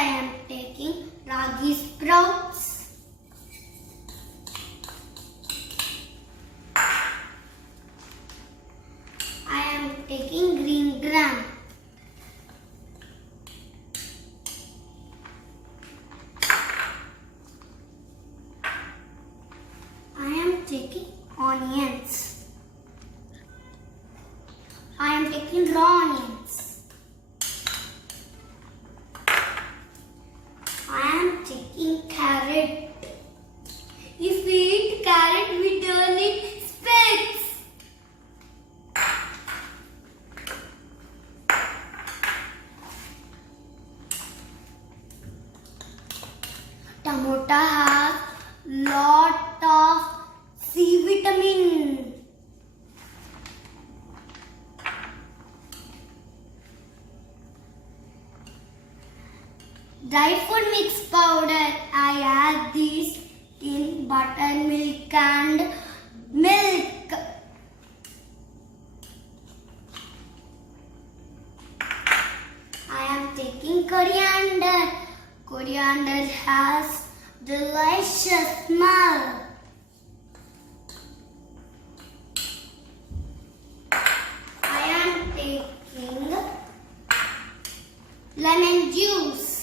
I am taking ragi sprouts. I am taking green gram. I am taking onions. I am taking raw onions. I am taking carrot. If we eat carrot, we turn it specks. Tomato has lot of C vitamin. Dry food mix powder. I add this in buttermilk and milk. I am taking coriander. Coriander has delicious smell. I am taking lemon juice.